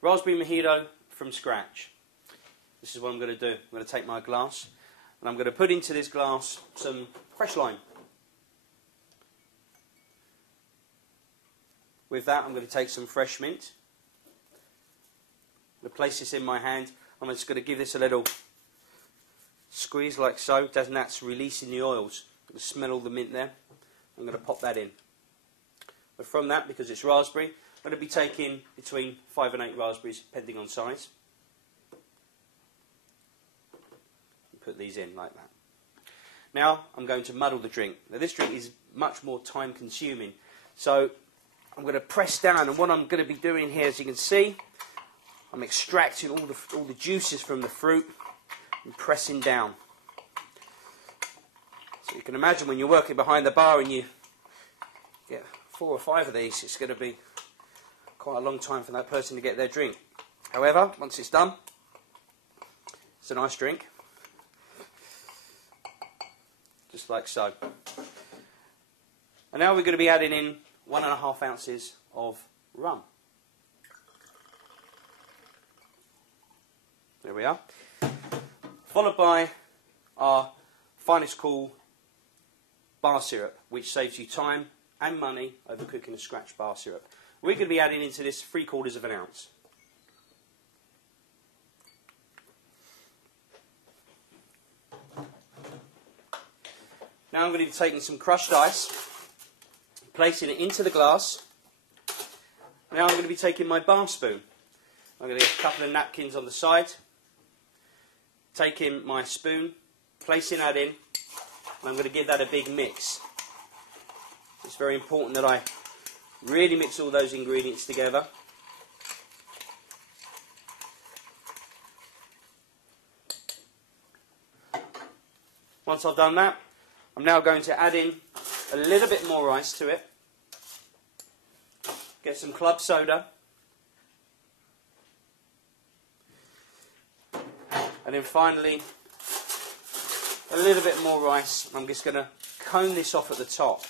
raspberry mojito from scratch. This is what I'm going to do. I'm going to take my glass and I'm going to put into this glass some fresh lime. With that, I'm going to take some fresh mint. I'm going to place this in my hand. I'm just going to give this a little squeeze like so. That's releasing the oils. I'm going to smell all the mint there. I'm going to pop that in. But from that, because it's raspberry, I'm going to be taking between 5 and 8 raspberries, depending on size. Put these in like that. Now I'm going to muddle the drink. Now this drink is much more time consuming. So I'm going to press down, and what I'm going to be doing here, as you can see, I'm extracting all the juices from the fruit and pressing down. So you can imagine when you're working behind the bar and you get 4 or 5 of these, it's going to be quite a long time for that person to get their drink. However, once it's done, it's a nice drink. Just like so. And now we're going to be adding in 1.5 ounces of rum. There we are. Followed by our finest cool bar syrup, which saves you time and money over cooking a scratch bar syrup. We're going to be adding into this 3/4 of an ounce. Now I'm going to be taking some crushed ice, placing it into the glass. Now I'm going to be taking my bar spoon. I'm going to get a couple of napkins on the side, taking my spoon, placing that in, and I'm going to give that a big mix. It's very important that I really mix all those ingredients together. Once I've done that, I'm now going to add in a little bit more ice to it. Get some club soda. And then finally, a little bit more rice. I'm just going to cone this off at the top.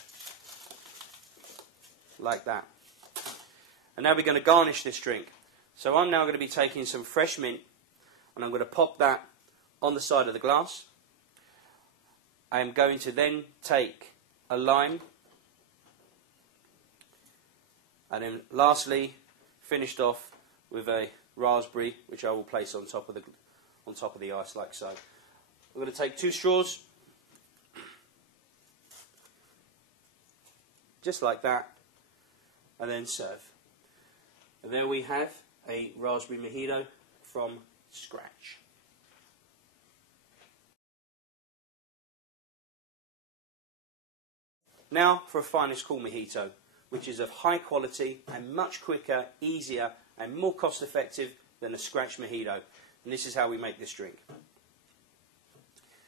Like that. And now we're going to garnish this drink. So I'm now going to be taking some fresh mint and I'm going to pop that on the side of the glass. I am going to then take a lime and then lastly finished off with a raspberry, which I will place on top of the ice like so. I'm going to take 2 straws, just like that, and then serve. And there we have a raspberry mojito from scratch. Now for a finest cool mojito, which is of high quality and much quicker, easier and more cost effective than a scratch mojito. And this is how we make this drink.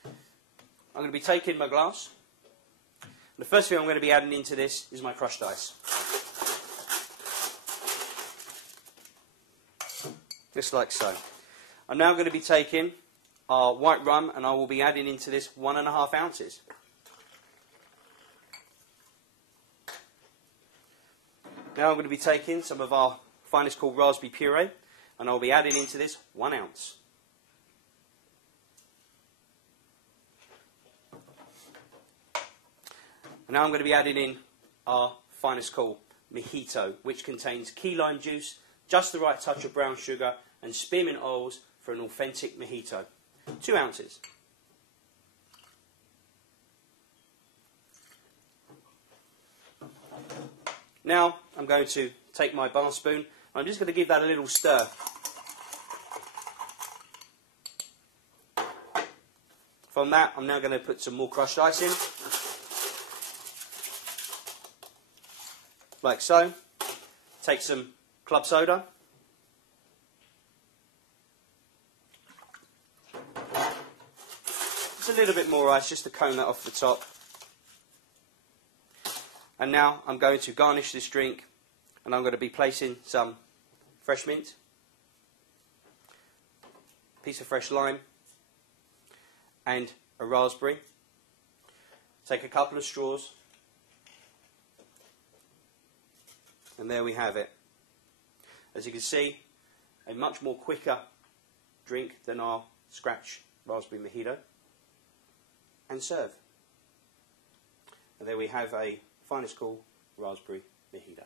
I'm going to be taking my glass. The first thing I'm going to be adding into this is my crushed ice. Just like so. I'm now going to be taking our white rum and I will be adding into this 1.5 ounces. Now I'm going to be taking some of our finest cool raspberry puree and I'll be adding into this 1 ounce. And now I'm going to be adding in our finest cool mojito, which contains key lime juice, just the right touch of brown sugar and spearmint oils for an authentic mojito. 2 ounces. Now I'm going to take my bar spoon. I'm just going to give that a little stir. From that, I'm now going to put some more crushed ice in. Like so. Take some club soda. Just a little bit more ice just to cone that off the top. And now I'm going to garnish this drink and I'm going to be placing some fresh mint, a piece of fresh lime and a raspberry. Take a couple of straws and there we have it. As you can see, a much more quicker drink than our scratch raspberry mojito, and serve. And there we have a finest cool raspberry mojito.